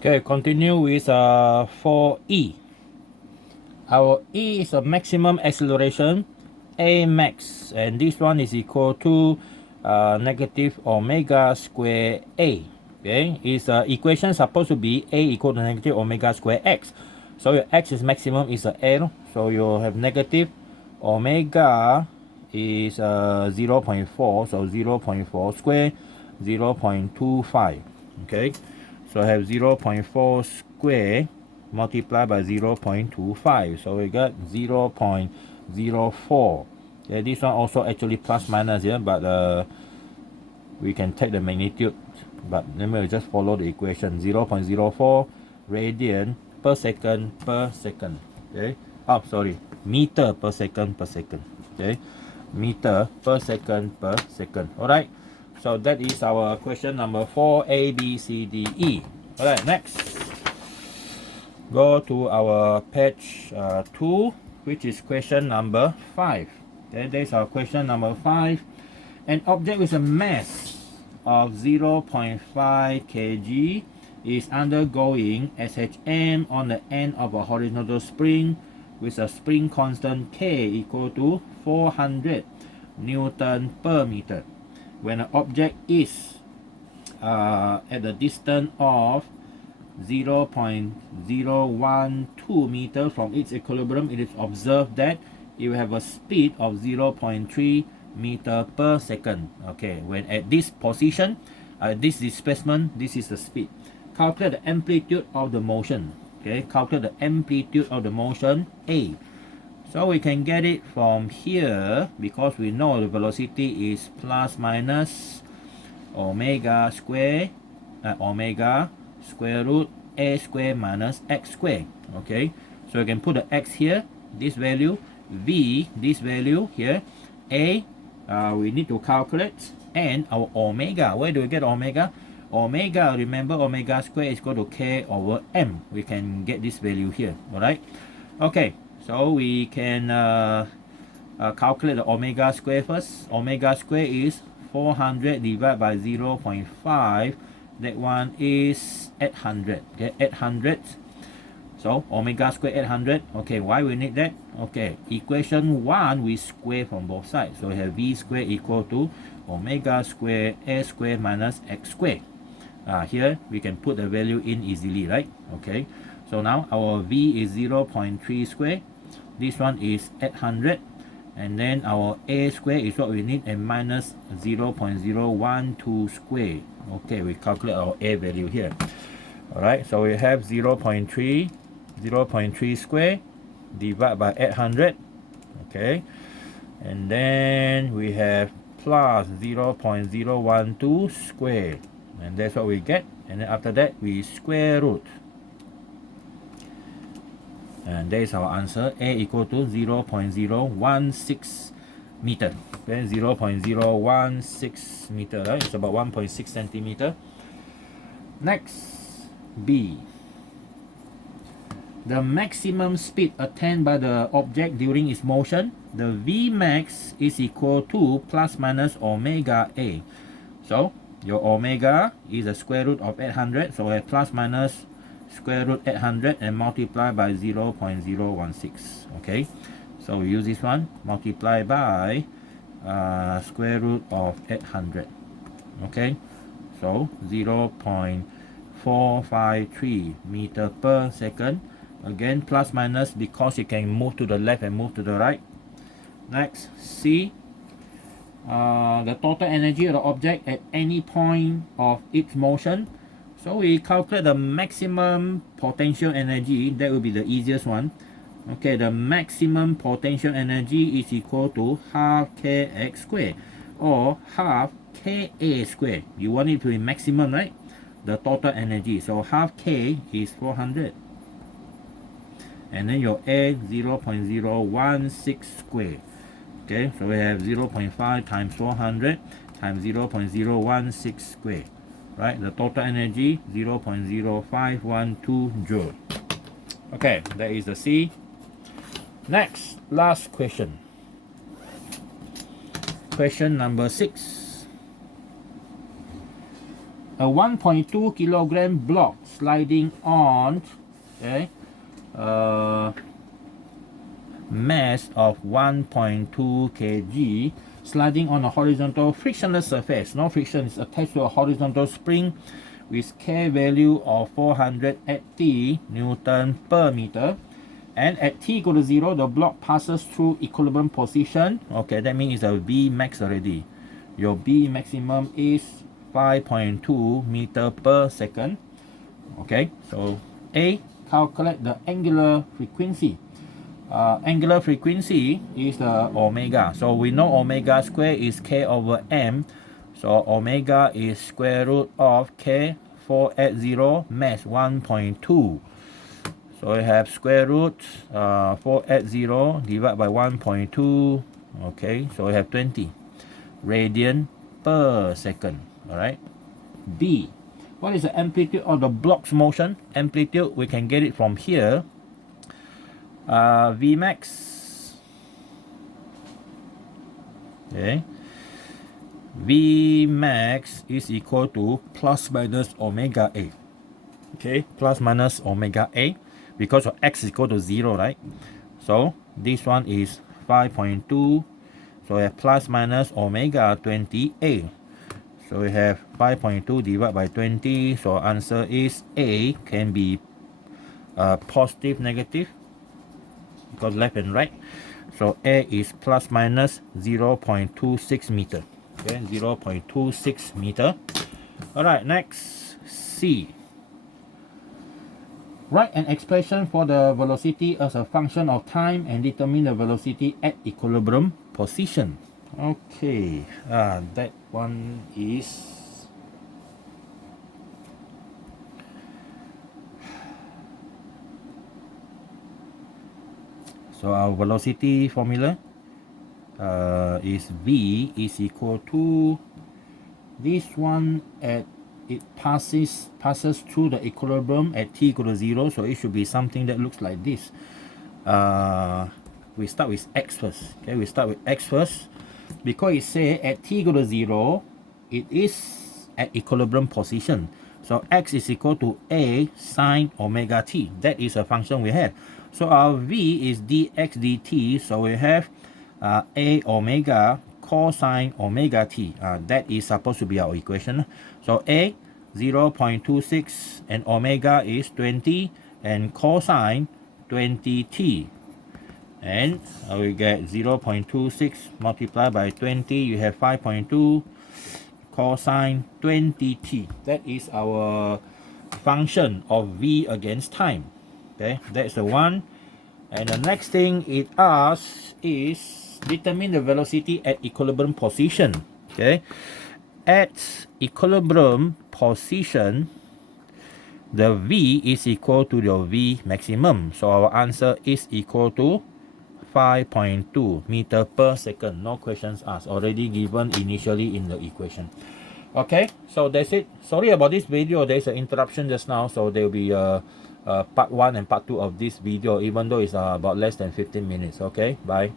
Okay, continue with 4E. Our E is a maximum acceleration, A max, and this one is equal to negative omega square A. Okay, is equation supposed to be A equal to negative omega square X. So your X is maximum is a L, so you have negative omega is 0.4, so 0.4 square 0.25. Okay, so I have 0.4 square multiplied by 0.25, so we got 0.04. Okay, this one also actually plus minus here, but we can take the magnitude, but then we'll just follow the equation. 0.04 radian per second per second. Okay, oh sorry, meter per second per second. Okay, meter per second per second. All right, so that is our question number 4, A, B, C, D, E. All right, next, go to our page 2, which is question number 5. Okay, there's our question number 5. An object with a mass of 0.5 kg is undergoing SHM on the end of a horizontal spring with a spring constant K equal to 400 Newton per meter. When an object is at the distance of 0.012 meters from its equilibrium, it is observed that it will have a speed of 0.3 meter per second. Okay, when at this position, this displacement, this is the speed. Calculate the amplitude of the motion. Okay, calculate the amplitude of the motion A. So we can get it from here, because we know the velocity is plus minus omega square root A square minus X square. Okay, so you can put the X here, this value, V, this value here, A, we need to calculate, and our omega. Where do we get omega? Omega, remember, omega square is equal to K over M. We can get this value here. All right. Okay, so we can calculate the omega square first. Omega square is 400 divided by 0.5. That one is 800. Okay, 800. So omega square 800. Okay, why we need that? Okay, equation 1 we square from both sides. So we have V square equal to omega square A square minus X square. Here we can put the value in easily, right? Okay, so now our V is 0.3 square. This one is 800. And then our A square is what we need, and minus 0.012 square. Okay, we calculate our A value here. Alright, so we have 0.3 square divided by 800. Okay, and then we have plus 0.012 square, and that's what we get. And then after that we square root, and there is our answer. A equal to 0.016 meter. Okay, 0.016 meter, right? It's about 1.6 centimeter. Next, B. The maximum speed attained by the object during its motion, the V max is equal to plus minus omega A. So your omega is the square root of 800, so we have plus minus square root 800 and multiply by 0.016. Okay, so we use this one, multiply by square root of 800. Okay, so 0.453 meter per second. Again, plus minus because you can move to the left and move to the right. Next, C. The total energy of the object at any point of its motion. So we calculate the maximum potential energy. That will be the easiest one. Okay, the maximum potential energy is equal to half kx squared, or half ka squared. You want it to be maximum, right? The total energy. So half k is 400. And then your A 0.016 squared. Okay, so we have 0.5 times 400 times 0.016 squared. Right, the total energy 0.0512 joule. Okay, that is the C. Next, last question. Question number 6. a 1.2 kilogram block sliding on, okay, mass of 1.2 kg sliding on a horizontal frictionless surface. No friction is attached to a horizontal spring with K value of 480 Newton per meter. And at t equal to 0, the block passes through equilibrium position. Okay, that means it's a V max already. Your B maximum is 5.2 meter per second. Okay, so A, calculate the angular frequency. Angular frequency is the omega. So we know omega square is K over M. So omega is square root of K 480 mass 1.2. So we have square root 480 divided by 1.2. Okay, so we have 20 radian per second. Alright. B. What is the amplitude of the block's motion? Amplitude, we can get it from here. V max. Okay. V max is equal to plus minus omega A. Okay, plus minus omega A, because of x is equal to 0, right? So this one is 5.2. So we have plus minus omega 20A. So we have 5.2 divided by 20. So answer is A can be positive, negative, because left and right. So A is plus minus 0.26 meter. Okay, 0.26 meter. Alright, next C. Write an expression for the velocity as a function of time and determine the velocity at equilibrium position. Okay, that one is so our velocity formula is V is equal to this one at it passes through the equilibrium at t equal to 0, so it should be something that looks like this. We start with x first. Okay, we start with x first because it say at t equal to 0, it is at equilibrium position. So x is equal to a sine omega t. That is a function we have. So our v is dx dt. So we have a omega cosine omega t. That is supposed to be our equation. So a 0.26 and omega is 20 and cosine 20t. And we get 0.26 multiplied by 20. You have 5.2 cosine 20t. That is our function of v against time. Okay, that's the one. And the next thing it asks is determine the velocity at equilibrium position. Okay, at equilibrium position, the v is equal to your v maximum. So our answer is equal to 5.2 meter per second. No questions asked. Already given initially in the equation. Okay, so that's it. Sorry about this video. There's an interruption just now, so there will be part 1 and part 2 of this video, even though it's about less than 15 minutes. Okay, bye.